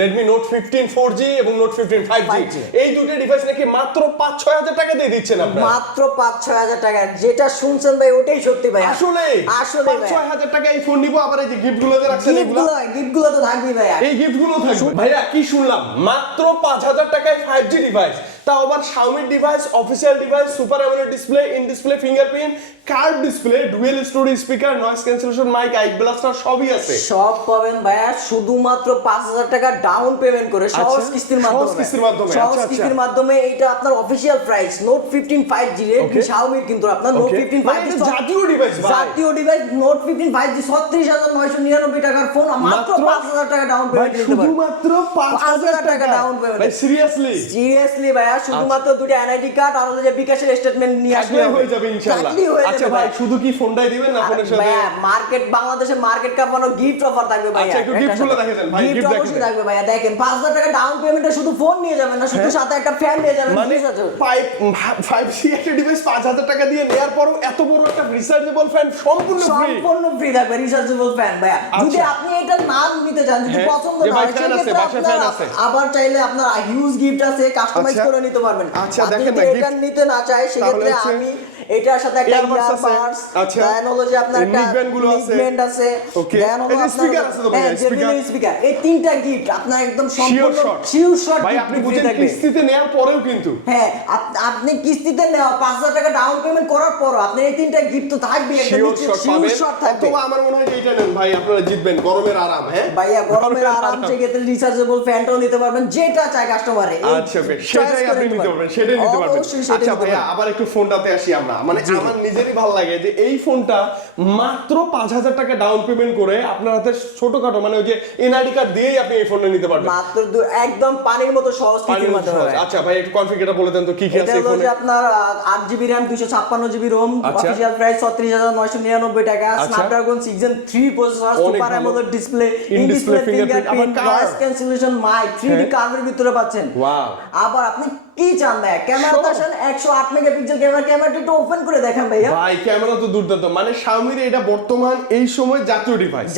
Redmi Note 15 4G এবং Note 15 5G এই দুটো ডিভাইস নাকি মাত্র 5-6 হাজার টাকা দিয়ে দিচ্ছেন আপনারা। মাত্র 5-6 হাজার টাকা, যেটা শুনছেন ভাই ওটাই সত্যি ভাই। আসলে 5-6 হাজার টাকা এই ফোন নিব, আবার এই যে গিফটগুলো যে রাখছেন গিফটগুলো তো থাকবেই ভাই। এই গিফটগুলো থাকবে ভাইয়া। কি শুনলাম মাত্র 5000 টাকায় 5G ডিভাইস, তাও আবার Xiaomi device, official device, super AMOLED display, in display fingerprint, curve display, dual stereo speaker, noise cancellation mic, IR blaster সবই আছে। সব পাবেন ভাইয়া শুধুমাত্র 5000 টাকা ডাউন পেমেন্ট করে সহজ কিস্তির মাধ্যমে। সহজ কিস্তির মাধ্যমে। এইটা আপনার official price Note 15 5G Redmi Xiaomi কিন্তু আপনার Note 15 5G জাতীয় ডিভাইস ভাই। জাতীয় ডিভাইস Note 15 5G 36999 টাকার ফোন মাত্র 5000 টাকা ডাউন পেমেন্ট দিতে পারেন। শুধুমাত্র 5000 টাকা ডাউন পেমেন্ট। ভাই সিরিয়াসলি ভাইয়া, শুধুমাত্র দুটো এনআইডি কার্ড আর যে বিকাশের স্টেটমেন্ট নিয়ে আসলে হয়ে যাবে ইনশাআল্লাহ। আচ্ছা ভাই, শুধু কি ফোনটাই দিবেন না ফোনের সাথে ভাইয়া বাংলাদেশে মার্কেট কাপানো গিফট অফার থাকবে ভাইয়া। আচ্ছা একটু গিফটগুলো দেখে দেন ভাই। গিফট অবশ্যই থাকবে ভাইয়া। দেখেন 5000 টাকা ডাউন পেমেন্টে শুধু ফোন নিয়ে যাবেন না, শুধু সাথে একটা ফ্যান নিয়ে যাবেন। মানে 5C একটা ডিভাইস 5000 টাকা দিয়ে নেয়ার পরও এত বড় একটা রিচার্জেবল ফ্যান সম্পূর্ণ ফ্রি থাকবে। রিচার্জেবল ফ্যান ভাইয়া। যদি আপনি এটা না নিতে চান, যদি পছন্দ না হয় সেক্ষেত্রে আবার চাইলে আপনার হিউজ গিফট আছে, কাস্টমাইজ করে নিতে পারবেন। আচ্ছা আপনি দেখেন যদি এটা নিতে না চাই সেক্ষেত্রে আমি এটার সাথে একটা ইয়ারবাডস, দেন হলো যে আপনার একটা নিকব্যান্ড আছে, দেন হলো আপনার স্পিকার। এই তিনটা গিফট আপনার একদম সম্পূর্ণ শিওর শট ভাই। আপনি বুঝেন কিস্তিতে নেয়ার পরেও কিন্তু হ্যাঁ, আপনি কিস্তিতে নেওয়া 5000 টাকা ডাউন পেমেন্ট করার পর আপনি এই তিনটা গিফট তো থাকবে, একদম শিওর শট থাকবে। অথবা আমার মনে হয় যে এটা নেন ভাই, আপনারা জিতবেন গরমের আরাম। হ্যাঁ ভাইয়া, গরমের আরাম সেক্ষেত্রে রিচার্জেবল ফ্যানটাও নিতে পারবেন, যেটা চাই কাস্টমারে। আচ্ছা সেটাই আপনি নিতে পারবেন, সেটাই নিতে পারবেন। আচ্ছা ভাইয়া, আবার একটু ফোনটাতে আসি আমরা। মানে আমার নিজেরই ভালো লাগে যে এই ফোনটা মাত্র 5000 টাকা ডাউন পেমেন্ট করে আপনার হাতে ছোটখাটো মানে ওই যে এনআইডি কার্ড দিয়েই আপনি এই ফোনটা নিতে পারবেন মাত্র একদম পানির মতো সহজ কিস্তির মাধ্যমে। আচ্ছা ভাই, একটু কনফিগারটা বলে দেন তো কি কি আছে এই ফোনে। আপনার 8GB RAM 256GB ROM, official price 36999 টাকা, Snapdragon 6 Gen 3 processor, super AMOLED display, in display fingerprint, noise cancellation mic, 3D কার্ভের ভিতরে পাচ্ছেন। ওয়াও। আবার আপনি কি চান ভাই? ক্যামেরা আসেন 108 মেগাপিক্সেল ক্যামেরাটা একটু ওপেন করে দেখেন ভাইয়া। ভাই ক্যামেরা তো দুর্দান্ত। মানে Xiaomi এটা বর্তমান এই সময় জাতীয় ডিভাইস।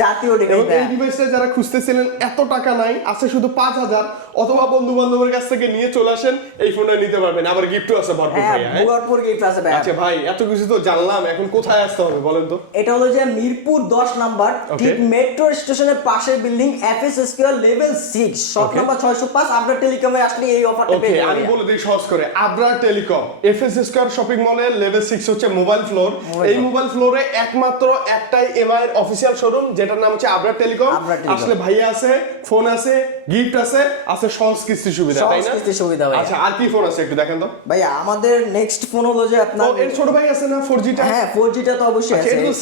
এই ডিভাইসটা যারা খুঁজতেছিলেন, এত টাকা নাই, আছে শুধু 5000, অথবা বন্ধু বান্ধবের কাছ থেকে নিয়ে চলে আসেন, এই ফোনটা নিতে পারবেন। আবার গিফটও আছে ভরপুর ভাইয়া। হ্যাঁ, ভরপুর গিফট আছে ভাই। আচ্ছা ভাই, এত কিছু তো জানলাম, এখন কোথায় আসতে হবে বলেন তো? এটা হলো যে মিরপুর 10 নাম্বার, ঠিক মেট্রো স্টেশনের পাশের building, FS square level 6, shop number 605। আপনার টেলিকমে আসলে এই অফারটা পেয়ে যাবেন। আমি বলে দিই সহজ করে, Abrar telecom FS square shopping মলের লেভেল 6 হচ্ছে মোবাইল ফ্লোর। এই মোবাইল ফ্লোরে একমাত্র একটাই এমআই এর অফিশিয়াল শোরুম, যেটার নাম হচ্ছে আবরার টেলিকম। আসলে ভাইয়া আছে, ফোন আছে, গিফট আছে, আছে সহজ কিস্তি সুবিধা, তাই না? কিস্তি সুবিধা ভাই। আচ্ছা আর কি ফোন আছে একটু দেখেন তো ভাইয়া। আমাদের নেক্সট ফোন হলো যে আপনার এর ছোট ভাই আছে না 4G টা? হ্যাঁ 4G টা তো অবশ্যই আছে। এটা তো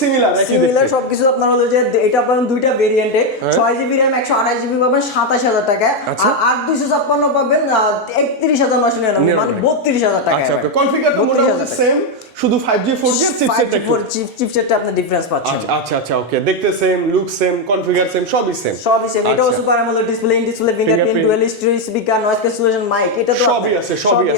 সিমিলার সবকিছু আপনার হলো যে এটা পাবেন দুইটা ভেরিয়েন্টে, 6GB RAM 128GB পাবেন 27000 টাকা, আর 8256 পাবেন 31999, মানে 32000 টাকা। আচ্ছা কনফিগার তো মোটামুটি সেম, শুধু 5G 4G চিপসেটটা আপনি ডিফারেন্স পাচ্ছেন। আচ্ছা ওকে, দেখতে same, look same, configure same, সবই সেম। এটাও super AMOLED display, in display fingerprint, dual stereo speaker, noise cancellation mic, এটা তো সবই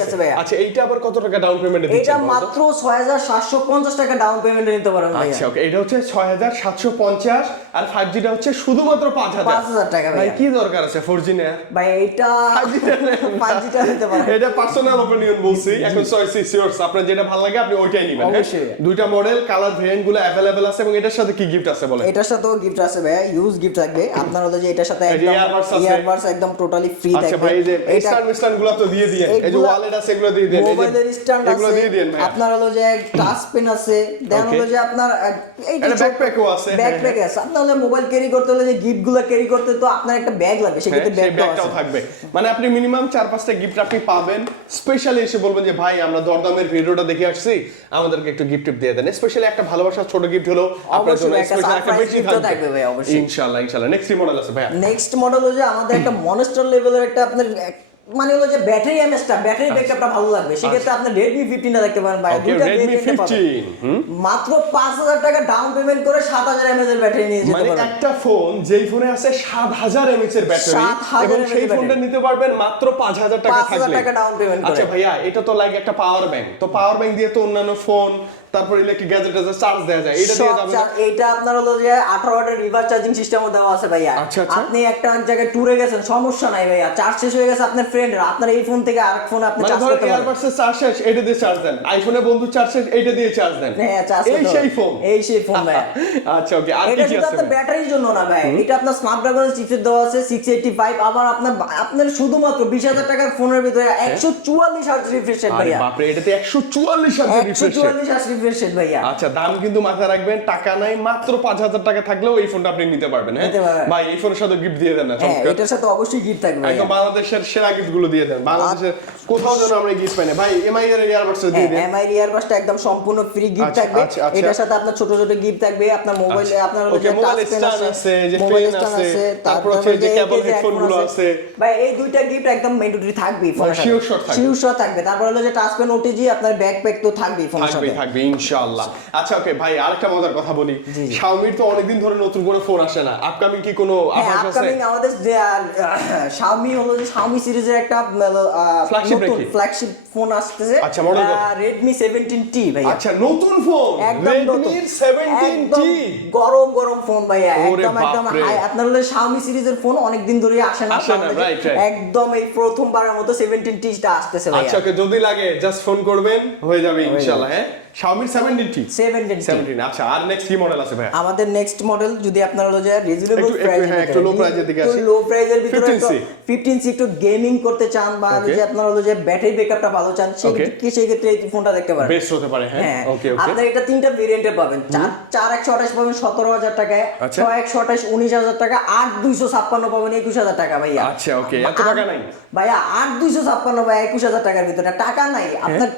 আছে ভাই। আচ্ছা এইটা আবার কত টাকা ডাউন পেমেন্টে দিচ্ছেন? এটা মাত্র 6750 টাকা ডাউন পেমেন্টে নিতে পারবেন ভাই। আচ্ছা ওকে, এটা হচ্ছে 6750, আর 5G টা হচ্ছে শুধুমাত্র 5000 টাকা। ভাই কি দরকার আছে 4G নেয়া? ভাই এটা 5G টা নিতে পারেন। এটা পার্সোনাল অপিনিয়ন বলছি, এখন চয়েস ইজ ইয়ার্স। আপনার যেটা ভালো লাগে আপনি ওইটাই নেবেন। দুইটা মডেল, কালার ভেরিয়েন্ট গুলো अवेलेबल আছে। এবং এটার সাথে কি গিফট আছে বলেন? এটার সাথেও গিফট আছে ভাই, ইউজ গিফট থাকবে আপনার হলো যে এটার সাথে একদম ইয়ারবাডস একদম টোটালি ফ্রি থাকবে। আচ্ছা ভাই, এই যে স্ট্যান্ড গুলো তো দিয়ে দিয়েন, এই যে ওয়ালেট আছে এগুলো দিয়ে দেন, মোবাইলের স্ট্যান্ড আছে এগুলো দিয়ে দেন ভাই। আপনার হলো যে টাচ পেন আছে, দেন হলো যে আপনার এই যে ব্যাকপ্যাকও আছে। ব্যাকপ্যাক আছে। আপনার হলো মোবাইল ক্যারি করতে হলে যে গিফট গুলো ক্যারি করতে তো আপনার একটা ব্যাগ লাগবে, সেক্ষেত্রে ব্যাগটাও থাকবে। মানে আপনি মিনিমাম 4-5টা গিফট আপনি পাবেন। স্পেশালি এসে বলবেন যে ভাই আমরা দরদামের ভিডিওটা দেখে আসছি, আমাদেরকে একটু গিফট দিয়ে দেন। স্পেশালি একটা ভালোবাসার ছোট গিফট হলো আপনার জন্য, স্পেশাল একটা বেশি থাকবে ভাই অবশ্যই। ইনশাআল্লাহ নেক্সট মডেল আছে ভাই। নেক্সট মডেল হলো যে আমাদের একটা মনস্টার লেভেলের একটা আপনার মানে হলো যে ব্যাটারি ব্যাটারি ব্যাকআপটা ভালো লাগবে, সেক্ষেত্রে আপনি Redmi 15 টা দেখতে পারেন ভাই। দুইটা ভেরিয়েন্টে পাবেন। মাত্র 5000 টাকা ডাউন পেমেন্ট করে 7000 mAh এর ব্যাটারি নিয়ে যেতে পারবেন। মানে একটা ফোন যেই ফোনে আছে 7000 mAh এর ব্যাটারি, এবং সেই ফোনটা নিতে পারবেন মাত্র 5000 টাকা থাকলে। 5000 টাকা ডাউন পেমেন্ট করে। আচ্ছা ভাইয়া, এটা তো লাগে একটা পাওয়ার ব্যাংক, তো পাওয়ার ব্যাংক দিয়ে তো অন্যান্য ফোন, তারপর ইলেকট্রিক গ্যাজেট আছে, চার্জ দেওয়া যায়, এটা দিয়ে যাবে না? এটা আপনার হলো যে 18 ওয়াটের রিভার্স চার্জিং সিস্টেমও দেওয়া আছে ভাইয়া। আচ্ছা, আচ্ছা। আপনি একটা জায়গায় ট্যুরে গেছেন, সমস্যা নাই ভাইয়া, চার্জ শেষ হয়ে গেছে আপনার ফ্রেন্ডের, আপনার এই ফোন থেকে আরেক ফোন আপনি মানে চার্জ ধর করতে পারবেন। এয়ারবাডসের চার্জ শেষ, এটা দিয়ে চার্জ দেন, আইফোনে বন্ধু চার্জ শেষ, এটা দিয়ে চার্জ দেন। হ্যাঁ, চার্জ এই সেই ফোন, এই সেই ফোন ভাইয়া। আচ্ছা ওকে, আর এটা কি কি শুধু আছে? আপনার ব্যাটারির জন্য না ভাই, এটা আপনার স্ন্যাপড্রাগনের চিপসেট দেওয়া আছে 685, আবার আপনার শুধুমাত্র 20,000 টাকার ফোনের ভিতরে 144 হার্টজ রিফ্রেশ রেট আরে ভাইয়া। বাপরে, এটাতে 144 hertz refresh rate. 144 hertz refresh rate ভাইয়া। আচ্ছা, দাম কিন্তু মাথায় রাখবেন, টাকা নাই, মাত্র 5,000 টাকা থাকলেও এই ফোনটা আপনি নিতে পারবেন। হ্যাঁ নিতে পারবেন। ভাই, এই ফোনের সাথে গিফট দিয়ে দেন না? হ্যাঁ, চমৎকার। এটার সাথে অবশ্যই গিফট থাকবে ভাইয়া। একদম বাংলাদেশের সেরা গিফট গুলো দিয়ে দেন, বাংলাদেশের কোথাও যেন আমরা গিফট পাই না ভাই। এমআই এর ইয়ারবাডস দিয়ে দেন। এমআই ইয়ারবাডসটা একদম সম্পূর্ণ ফ্রি গিফট আচ্ছা, থাকবে। আচ্ছা, আচ্ছা। এটার সাথে আপনার ছোট ছোট গিফট থাকবে, আপনার মোবাইলে আপনার হলো ওকে, যে মোবাইল টাচ পেন স্ট্যান্ড আছে, যে মোবাইল পেন স্ট্যান্ড আছে, আছে, তারপর হচ্ছে যে কেবল হেডফোন গুলো আছে। ভাই এই দুইটা গিফট একদম ম্যান্ডেটরি থাকবে ফোনের সাথে। শিওর শট থাকবে। শিওর শট থাকবে। তারপর হলো যে টাচ পেন ওটিজি, আপনার ব্যাকপ্যাক তো থাকবেই ফোনের থাকবে সাথে। থাকবে ইনশাআল্লাহ। আচ্ছা ওকে ভাই, আরেকটা মজার কথা বলি, Xiaomi তো অনেকদিন ধরে নতুন কোনো ফোন আসে না, আপকামিং কি কোনো হ্যাঁ, আভাস আছে? আপকামিং আমাদের যে Xiaomi হলো যে Xiaomi সিরিজের একটা Flagship নতুন নাকি? ফ্ল্যাগশিপ ফোন আসতেছে। আচ্ছা, মডেল কত? Redmi 17T ভাই। আচ্ছা, নতুন ফোন একদম নতুন। Redmi 17T, গরম গরম ফোন ভাইয়া, ওরে একদম একদম বাপরে। হাই। আপনার হলো Xiaomi সিরিজের ফোন অনেক দিন ধরে আসে না বাংলাদেশে। right, right. একদম এই প্রথমবারের মতো 17T টা আসতেছে ভাইয়া। আচ্ছা ওকে, যদি লাগে জাস্ট ফোন করবেন, হয়ে যাবে ইনশাআল্লাহ। হ্যাঁ, Xiaomi 17T। 17T। আচ্ছা, আর নেক্সট কি মডেল আছে ভাই? আমাদের নেক্সট মডেল যদি আপনার হলো যে রিজনেবল একটু low price এর দিকে আসি। লো প্রাইজের ভিতরে 15C 15C একটু গেমিং করতে চান, বা হলো যে আপনার হলো যে ব্যাটারি ব্যাকআপটা ভালো চান, সেই ক্ষেত্রে এই ফোনটা দেখতে পারেন। বেস্ট হতে পারে। হ্যাঁ ওকে ওকে। আপনার এটা তিনটা ভেরিয়েন্টে পাবেন। 4128 পাবেন 17,000 টাকায়, আচ্ছা। 6128 19,000 টাকা, 8256 পাবেন 21,000 টাকা ভাইয়া। আচ্ছা ওকে, এত টাকা নাই ভাইয়া, 8256 ভাই 21,000 টাকার ভিতরে টাকা নাই, আপনার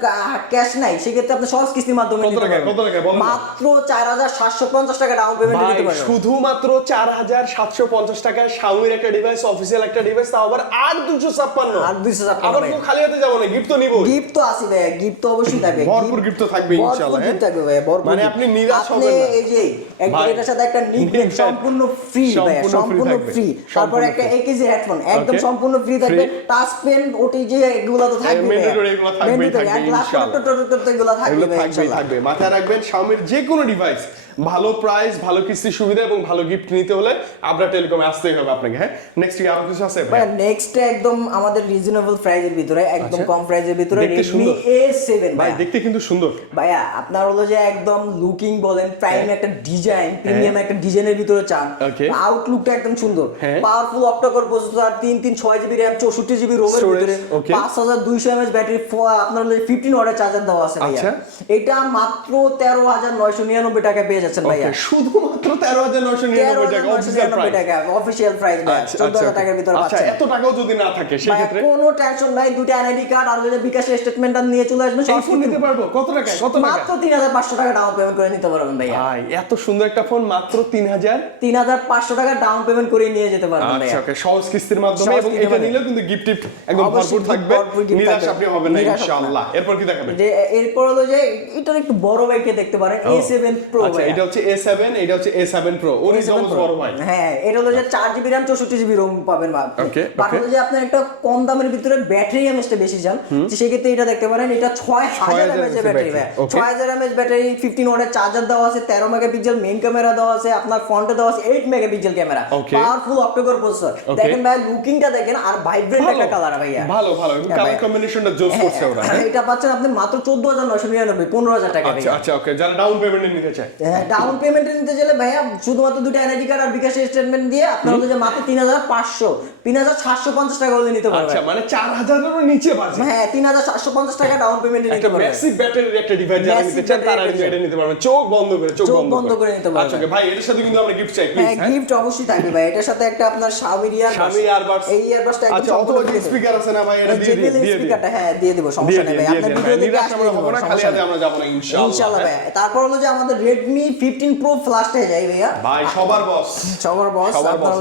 ক্যাশ নাই, সেক্ষেত্রে আপনি সহজ কিস্তির মাধ্যমে নিতে পারবেন। কত টাকা বলেন? মাত্র 4750 টাকা ডাউন পেমেন্ট ভাই, দিতে পারবেন। শুধুমাত্র 4750 টাকায় Xiaomi একটা ডিভাইস, অফিশিয়াল একটা ডিভাইস, তাও আবার 8256। 8256 আবার ভাই। কেউ খালি হাতে যাবো না, গিফট তো নিবই। গিফট তো আছে ভাইয়া, গিফট তো অবশ্যই থাকবে। ভরপুর gift তো থাকবে ইনশাআল্লাহ, গিফট থাকবে ভাইয়া, ভরপুর মানে gift। আপনি নিরাশ আপনি হবেন না। এই যে একটা ভাই, এটার সাথে একটা নিকনেম নিকনেম সম্পূর্ণ ফ্রি ভাইয়া, সম্পূর্ণ free সম্পূর্ণ থাকবে। ফ্রি। তারপর একটা সম্পূর্ণ AKG হেডফোন একদম Okay. সম্পূর্ণ ফ্রি থাকবে। Free। টাচ পেন ওটিজি এগুলো তো থাকবে ভাইয়া। Mandatory এগুলো থাকবেই Mandatory, থাকবে 1 লাখ ইনশাআল্লাহ। টাকা এগুলো থাকবে এগুলো ভাইয়া থাকবেই ইনশাআল্লাহ। থাকবে। মাথায় রাখবেন, Xiaomi-র যে কোনো ডিভাইস, ভালো প্রাইস, ভালো কিস্তি সুবিধা এবং ভালো গিফট নিতে হলে আবরা টেলিকমে আসতেই হবে আপনাকে। হ্যাঁ, নেক্সট কি আর কিছু আছে ভাই? ভাইয়া নেক্সট একদম আমাদের রিজনেবল প্রাইসের ভিতরে, একদম আচ্ছা। কম প্রাইসের ভিতরে দেখতে Redmi সুন্দর। A7 ভাই ভাইয়া। দেখতে কিন্তু সুন্দর। ভাইয়া আপনার হলো যে একদম লুকিং বলেন, প্রাইম একটা ডিজাইন, প্রিমিয়াম একটা ডিজাইনের ভিতরে চান, Okay. আউটলুকটা একদম সুন্দর, হ্যাঁ। Powerful octa-core processor, 336 GB RAM, 64 GB রোমের Storage, ভিতরে, okay. 5200 mAh ব্যাটারি, আপনার হলো 15 ওয়াটের চার্জার দেওয়া আছে ভাইয়া। আচ্ছা। এটা মাত্র 13,999 টাকা পেয়ে যাচ্ছেন ভাইয়া। Okay, শুধুমাত্র 13,999 টাকা অফিশিয়াল 13,999 প্রাইস। টাকা অফিশিয়াল প্রাইস ভাইয়া। আচ্ছা, 14,000 টাকার ভিতরে আচ্ছা, পাচ্ছেন। এত টাকাও যদি না থাকে ভাইয়া, সেক্ষেত্রে কোনো টেনশন নাই, দুটো এনআইডি কার্ড আর যদি বিকাশের স্টেটমেন্টটা নিয়ে চলে আসবেন, এই ফোন নিতে পারবো কত টাকায়? কত টাকা? মাত্র 3,500 টাকা ডাউন পেমেন্ট করে নিতে পারবেন ভাইয়া। ভাই, এত সুন্দর একটা ফোন মাত্র 3000। 3,500 টাকা ডাউন পেমেন্ট করে নিয়ে যেতে পারবেন আচ্ছা ভাইয়া। ওকে, সহজ কিস্তির মাধ্যমে, সহজ এবং কিস্তির এটা মাধ্যমে। নিলেও কিন্তু গিফট টিপ একদম অবশ্যই ভরপুর থাকবে, ভরপুর gift নিরাশ থাকবে। আপনি হবেন না নিরাশ হবেন না। ইনশাআল্লাহ। এরপর কি দেখাবেন? যে এরপর হলো যে এটার একটু বড় বাইকে দেখতে পারেন, A7 Pro আচ্ছা, ভাইয়া। এটা হচ্ছে A7, এটা হচ্ছে A7 Pro, উনি A7 জমজ Pro। বড় ভাই। হ্যাঁ, এটা হলো যে 4 জিবি RAM 64 জিবি ROM পাবেন বা Okay, বাট okay. হলো যে আপনার একটা কম দামের ভিতরে ব্যাটারি এমএসটা বেশি চান, যে সেক্ষেত্রে এটা দেখতে পারেন, এটা 6000 mAh এর ব্যাটারি ভাই। Okay. 6000 mAh ব্যাটারি, 15 ওয়াটের চার্জার দেওয়া আছে, 13 মেগাপিক্সেল মেইন ক্যামেরা দেওয়া আছে, আপনার ফ্রন্টে দেওয়া আছে 8 megapixel camera, Okay. Powerful octa-core processor. দেখেন ভাই, লুকিংটা দেখেন, আর ভাইব্রেন্ট ভালো, একটা কালার ভাইয়া। ভালো ভালো, হ্যাঁ কালার ভাই। কম্বিনেশনটা জোস করছে ওরা। হ্যাঁ? এটা পাচ্ছেন আপনি মাত্র 14,999, 15,000 টাকা আচ্ছা আচ্ছা ওকে, যারা ডাউন পেমেন্টে নিতে চায়। ডাউন পেমেন্টে নিতে গেলে ভাইয়া শুধুমাত্র দুটো এনআইডি কার্ড আর বিকাশ স্টেটমেন্ট দিয়ে আপনার হলো যে মাত্র 3,500 3,750 টাকা হলে নিতে পারবেন। আচ্ছা, মানে 4000 এর নিচে বাজে। হ্যাঁ, 3,750 টাকা ডাউন পেমেন্টে নিতে একটা পারবেন। ম্যাসিভ ব্যাটারির একটা ডিভাইস যারা Massive নিতে চান তারা battery এটা নিতে পারবেন, চোখ বন্ধ করে, চোখ চোখ বন্ধ করে নিতে পারবেন। আচ্ছা ওকে ভাই, এর সাথে কিন্তু আমরা গিফট চাই প্লিজ। হ্যাঁ, গিফট অবশ্যই থাকবে ভাই। এটার সাথে একটা আপনার Xiaomi Xiaomi earbuds। এই ইয়ারবাডসটা একদম আচ্ছা, অথবা কি স্পিকার আছে না ভাই, এটা দিয়ে দিই, দিয়ে দিই। স্পিকারটা হ্যাঁ দিয়ে দেব, সমস্যা নেই ভাই। আপনার ভিডিও দেখে নিরাশ আসলে আমরা হবো না, খালি হাতে আমরা যাবো না ইনশাআল্লাহ। ইনশাআল্লাহ ভাই। তারপর হলো যে আমাদের Redmi 15 Pro ফ্ল্যাশটা যাই ভাইয়া ভাই সবার বস সবার বস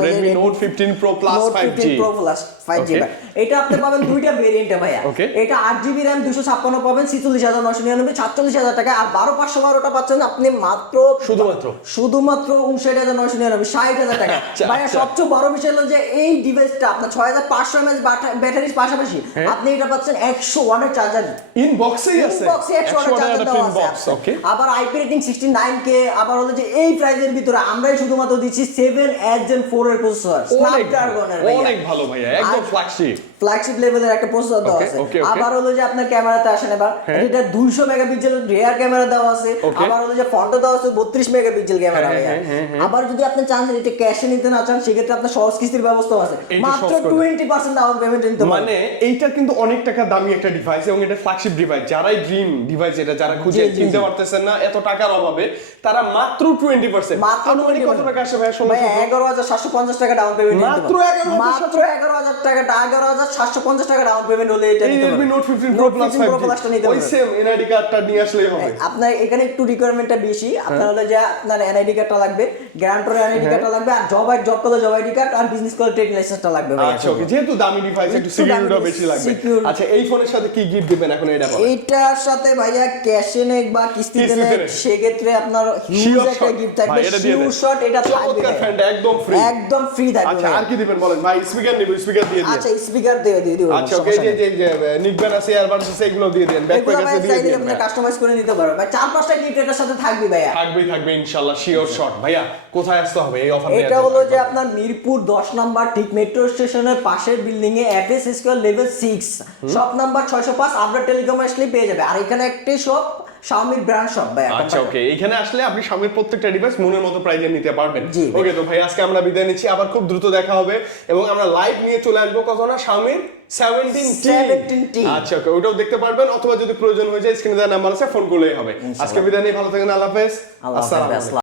Redmi Note 15 Pro Plus 5G Pro Plus 5G এটা আপনি পাবেন দুইটা ভেরিয়েন্টে ভাইয়া এটা 8GB RAM 256 পাবেন 46999 47000 টাকা আর 12512টা পাচ্ছেন আপনি মাত্র শুধুমাত্র 59999 60000 টাকা ভাইয়া সবচেয়ে বড় বিষয় হলো যে এই ডিভাইসটা আপনার 6500 mAh ব্যাটারির পাশাপাশি আপনি এটা পাচ্ছেন 100 ওয়াটের চার্জার ইনবক্সেই আছে ইনবক্সে 100 ওয়াটের চার্জার দেওয়া আছে ওকে আবার IP রেটিং 69K আবার হলো যে এই প্রাইজের ভিতরে আমরাই শুধুমাত্র দিচ্ছি 7 Gen 4 এর প্রসেসর স্ন্যাপড্রাগনের অনেক ভালো ভাইয়া একদম ফ্ল্যাগশিপ লেভেলের একটা প্রসেসর দেওয়া আছে আবার হলো যে আপনার ক্যামেরাতে আসেন এবার এটা 200 মেগাপিক্সেল রিয়ার ক্যামেরা দেওয়া আছে আবার হলো যে ফ্রন্টে দেওয়া আছে 32 মেগাপিক্সেল ক্যামেরা আবার যদি আপনি চান যে এটা ক্যাশে নিতে না চান সেক্ষেত্রে আপনার সহজ কিস্তির ব্যবস্থা আছে মাত্র 20% ডাউন পেমেন্ট নিতে পারবেন মানে এইটা কিন্তু অনেক টাকা দামি একটা ডিভাইস এবং এটা ফ্ল্যাগশিপ ডিভাইস যারাই ড্রিম ডিভাইস এটা যারা খুঁজে কিনতে পারতেছেন না এত টাকার অভাবে তারা মাত্র 20% মাত্র কত টাকা আসে ভাই 11750 টাকা ডাউন পেমেন্ট মাত্র 11000 টাকা 11750 টাকা ডাউন পেমেন্ট হলে এটা নিতে Redmi Note 15 Pro Plus 5G ওই সেম এনআইডি কার্ডটা নিয়ে আসলেই হবে আপনার এখানে একটু রিকোয়ারমেন্টটা বেশি আপনার হলো যে আপনার এনআইডি কার্ডটা লাগবে গ্যারান্টর এনআইডি কার্ডটা লাগবে আর জব করলে জব আইডি কার্ড আর বিজনেস করলে ট্রেড লাইসেন্সটা লাগবে ভাই আচ্ছা ওকে যেহেতু দামি ডিভাইস একটু সিকিউরিটিও বেশি লাগবে আচ্ছা এই ফোনের সাথে কি গিফট দিবেন এখন এটা বলেন এইটার সাথে ভাইয়া ক্যাশে নেক বা কিস্তিতে নেক সেক্ষেত্রে আপনার হিউজ একটা গিফট থাকবে শিওর শট এটা থাকবে একদম ফ্রি থাকবে আচ্ছা আর কি দিবেন বলেন ভাই স্পিকার নিব স্পিকার দিয়ে দিন আচ্ছা স্পিকার দিয়ে দিও আচ্ছা ওকে যে নিকবেন আছে ইয়ারবাডস আছে এগুলো দিয়ে দেন ব্যাকপ্যাক আছে দিয়ে দিন আপনি কাস্টমাইজ করে নিতে পারবেন ভাই 4-5টা গিফট এটার সাথে থাকবে ভাইয়া থাকবে ইনশাআল্লাহ শিওর শট ভাইয়া কোথায় আসতে হবে এই অফার এটা হলো যে আপনার মিরপুর 10 নাম্বার ঠিক মেট্রো স্টেশনের পাশের বিল্ডিং এ FS square level 6 shop number 605 Abra telecom আসলে পেয়ে যাবে আর এখানে একটাই শপ Xiaomi ব্র্যান্ড শপ ভাই আচ্ছা ওকে এখানে আসলে আপনি Xiaomi প্রত্যেকটা ডিভাইস মনের মতো প্রাইজে নিতে পারবেন ওকে তো ভাই আজকে আমরা বিদায় নিচ্ছি আবার খুব দ্রুত দেখা হবে এবং আমরা লাইভ নিয়ে চলে আসবো কত না Xiaomi 17T আচ্ছা ওকে ওটাও দেখতে পারবেন অথবা যদি প্রয়োজন হয়ে যায় স্ক্রিনে দেওয়া নাম্বার আছে ফোন করলেই হবে আজকে বিদায় নিয়ে ভালো থাকেন আল্লাহ হাফেজ আসসালামু আলাইকুম